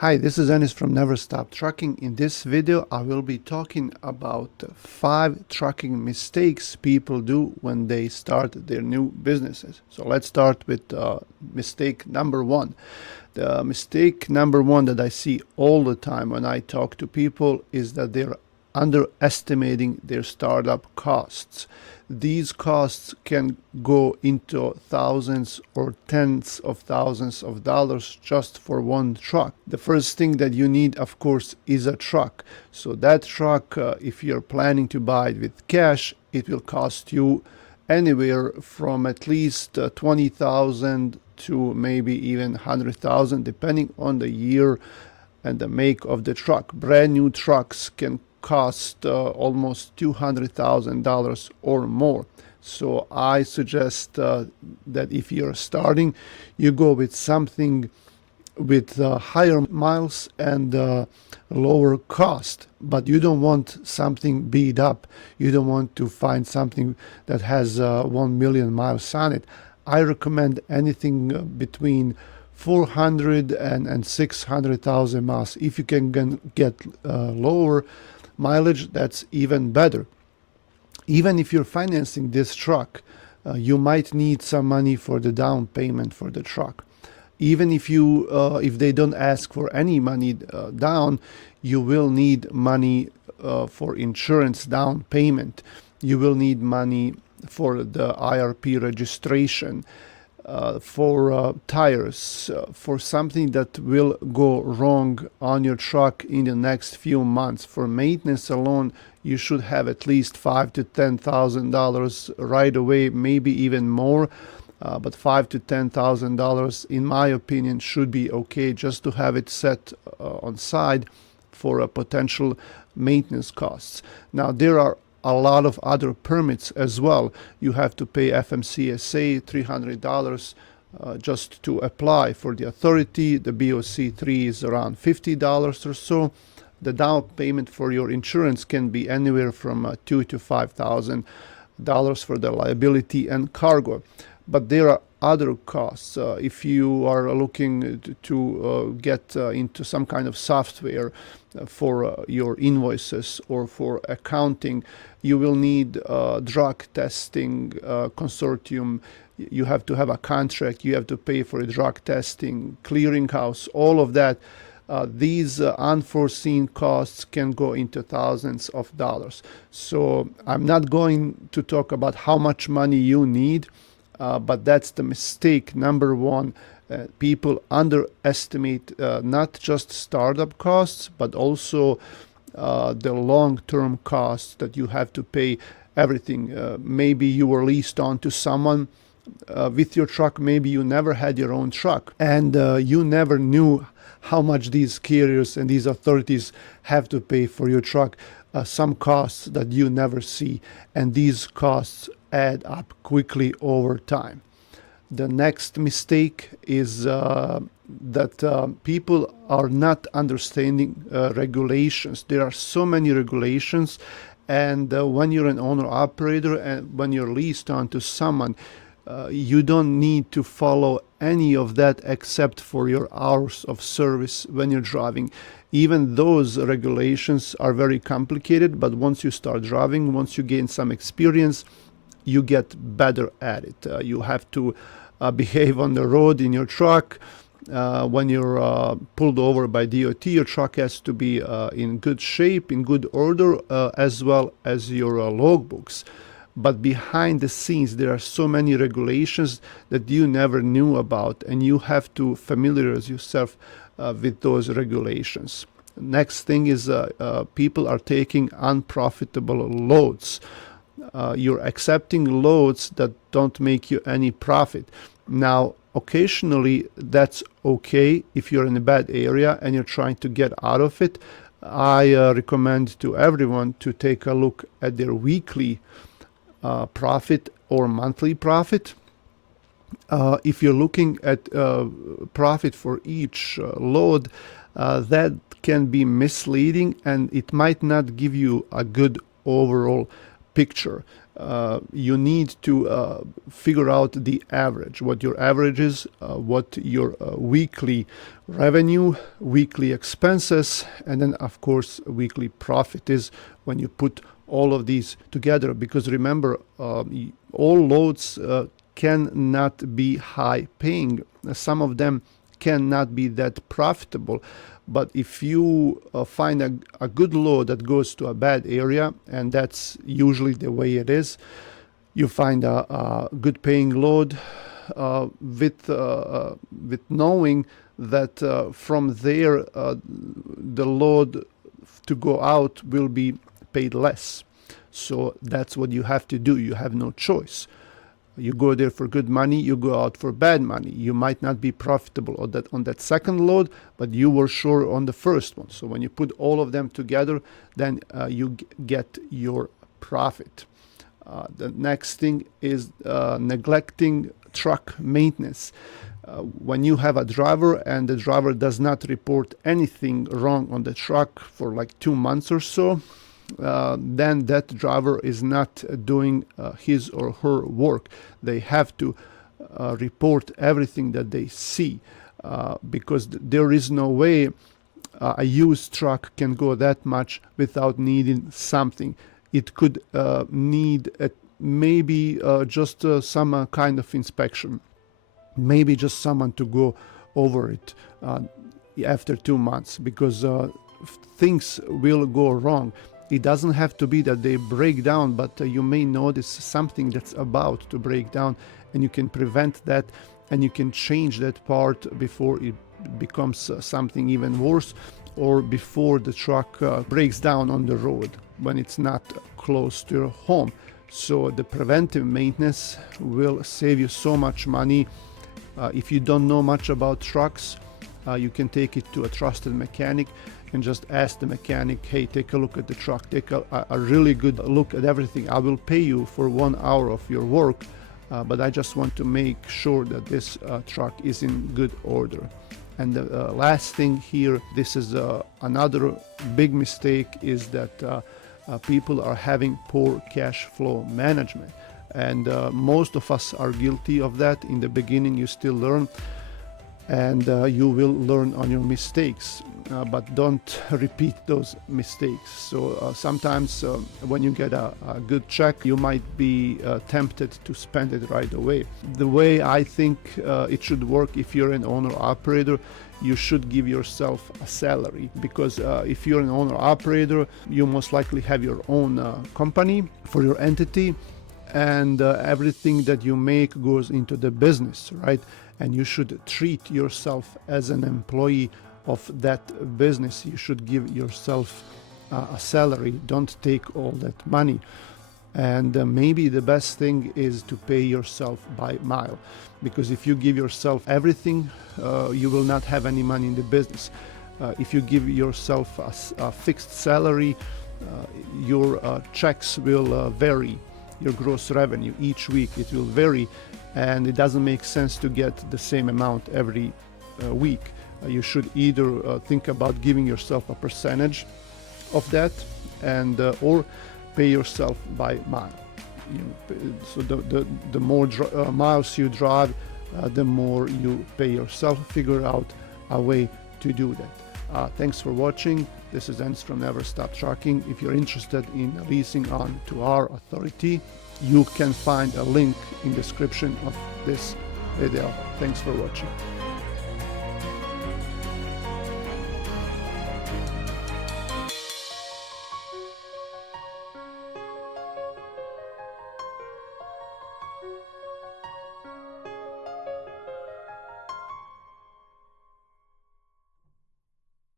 Hi, this is Ennis from Never Stop Trucking. In this video, I will be talking about 5 trucking mistakes people do when they start their new businesses. So let's start with mistake number 1. The mistake number 1 that I see all the time when I talk to people is that they're underestimating their startup costs. These costs can go into thousands or tens of thousands of dollars just for one truck. The first thing that you need, of course, is a truck. So that truck, if you're planning to buy it with cash, it will cost you anywhere from at least 20,000 to maybe even 100,000, depending on the year and the make of the truck. Brand new trucks can cost almost $200,000 or more. So I suggest that if you're starting, you go with something with higher miles and lower cost. But you don't want something beat up. You don't want to find something that has 1 million miles on it. I recommend anything between 400 and 600,000 miles. If you can get lower mileage, that's even better. Even if you're financing this truck, you might need some money for the down payment for the truck. Even if they don't ask for any money down, you will need money for insurance down payment. You will need money for the IRP registration, for tires, for something that will go wrong on your truck in the next few months. For maintenance alone, you should have at least $5,000 to $10,000 right away, maybe even more. But $5,000 to $10,000, in my opinion, should be okay just to have it set on side for a potential maintenance costs. Now, there are a lot of other permits as well. You have to pay FMCSA $300 just to apply for the authority. The BOC3 is around $50 or so. The down payment for your insurance can be anywhere from $2,000 to $5,000 for the liability and cargo. But there are other costs. If you are looking to get into some kind of software for your invoices or for accounting, you will need drug testing consortium. You have to have a contract. You have to pay for a drug testing, clearinghouse, all of that. These unforeseen costs can go into thousands of dollars. So I'm not going to talk about how much money you need. But that's the mistake number 1. People underestimate not just startup costs, but also the long-term costs that you have to pay everything. Maybe you were leased on to someone with your truck. Maybe you never had your own truck, and you never knew how much these carriers and these authorities have to pay for your truck. Some costs that you never see, and these costs add up quickly over time. The next mistake is that people are not understanding regulations. There are so many regulations, and when you're an owner-operator and when you're leased onto someone, you don't need to follow any of that except for your hours of service when you're driving. Even those regulations are very complicated, but once you start driving, once you gain some experience, you get better at it. You have to behave on the road in your truck. When you're pulled over by DOT, your truck has to be in good shape, in good order, as well as your logbooks. But behind the scenes, there are so many regulations that you never knew about, and you have to familiarize yourself with those regulations. Next thing is people are taking unprofitable loads. You're accepting loads that don't make you any profit. Now, occasionally that's okay if you're in a bad area and you're trying to get out of it. I recommend to everyone to take a look at their weekly profit or monthly profit. If you're looking at profit for each load, that can be misleading, and it might not give you a good overall picture. you need to figure out the average, what your average is, what your weekly revenue, weekly expenses, and then of course weekly profit is when you put all of these together. Because remember, all loads cannot be high paying. Some of them cannot be that profitable. But if you find a good load that goes to a bad area, and that's usually the way it is, you find a good paying load with knowing that from there the load to go out will be paid less. So that's what you have to do. You have no choice. You go there for good money, you go out for bad money. You might not be profitable on that second load, but you were sure on the first one. So when you put all of them together, then you get your profit. The next thing is neglecting truck maintenance. When you have a driver and the driver does not report anything wrong on the truck for like 2 months or so, then that driver is not doing his or her work. They have to report everything that they see, because there is no way a used truck can go that much without needing something. It could need maybe just some kind of inspection, maybe just someone to go over it after 2 months, because things will go wrong. It doesn't have to be that they break down, but you may notice something that's about to break down, and you can prevent that, and you can change that part before it becomes something even worse, or before the truck breaks down on the road when it's not close to your home. So the preventive maintenance will save you so much money. If you don't know much about trucks, you can take it to a trusted mechanic and just ask the mechanic, hey, take a look at the truck, take a really good look at everything. I will pay you for 1 hour of your work, but I just want to make sure that this truck is in good order. And the last thing here, this is another big mistake, is that people are having poor cash flow management. And most of us are guilty of that. In the beginning, you still learn, and you will learn on your mistakes, but don't repeat those mistakes. So sometimes when you get a good check, you might be tempted to spend it right away. The way I think it should work, if you're an owner-operator, you should give yourself a salary, because if you're an owner-operator, you most likely have your own company for your entity, and everything that you make goes into the business, right? And you should treat yourself as an employee of that business. You should give yourself a salary. Don't take all that money. And maybe the best thing is to pay yourself by mile, because if you give yourself everything, you will not have any money in the business. If you give yourself a fixed salary, your checks will vary. Your gross revenue each week, it will vary, and it doesn't make sense to get the same amount every week. You should either think about giving yourself a percentage of that, and or pay yourself by mile. So the more miles you drive, the more you pay yourself. Figure out a way to do that. Thanks for watching. This is Ernst from Never Stop Trucking. If you're interested in leasing on to our authority, you can find a link in the description of this video. Thanks for watching.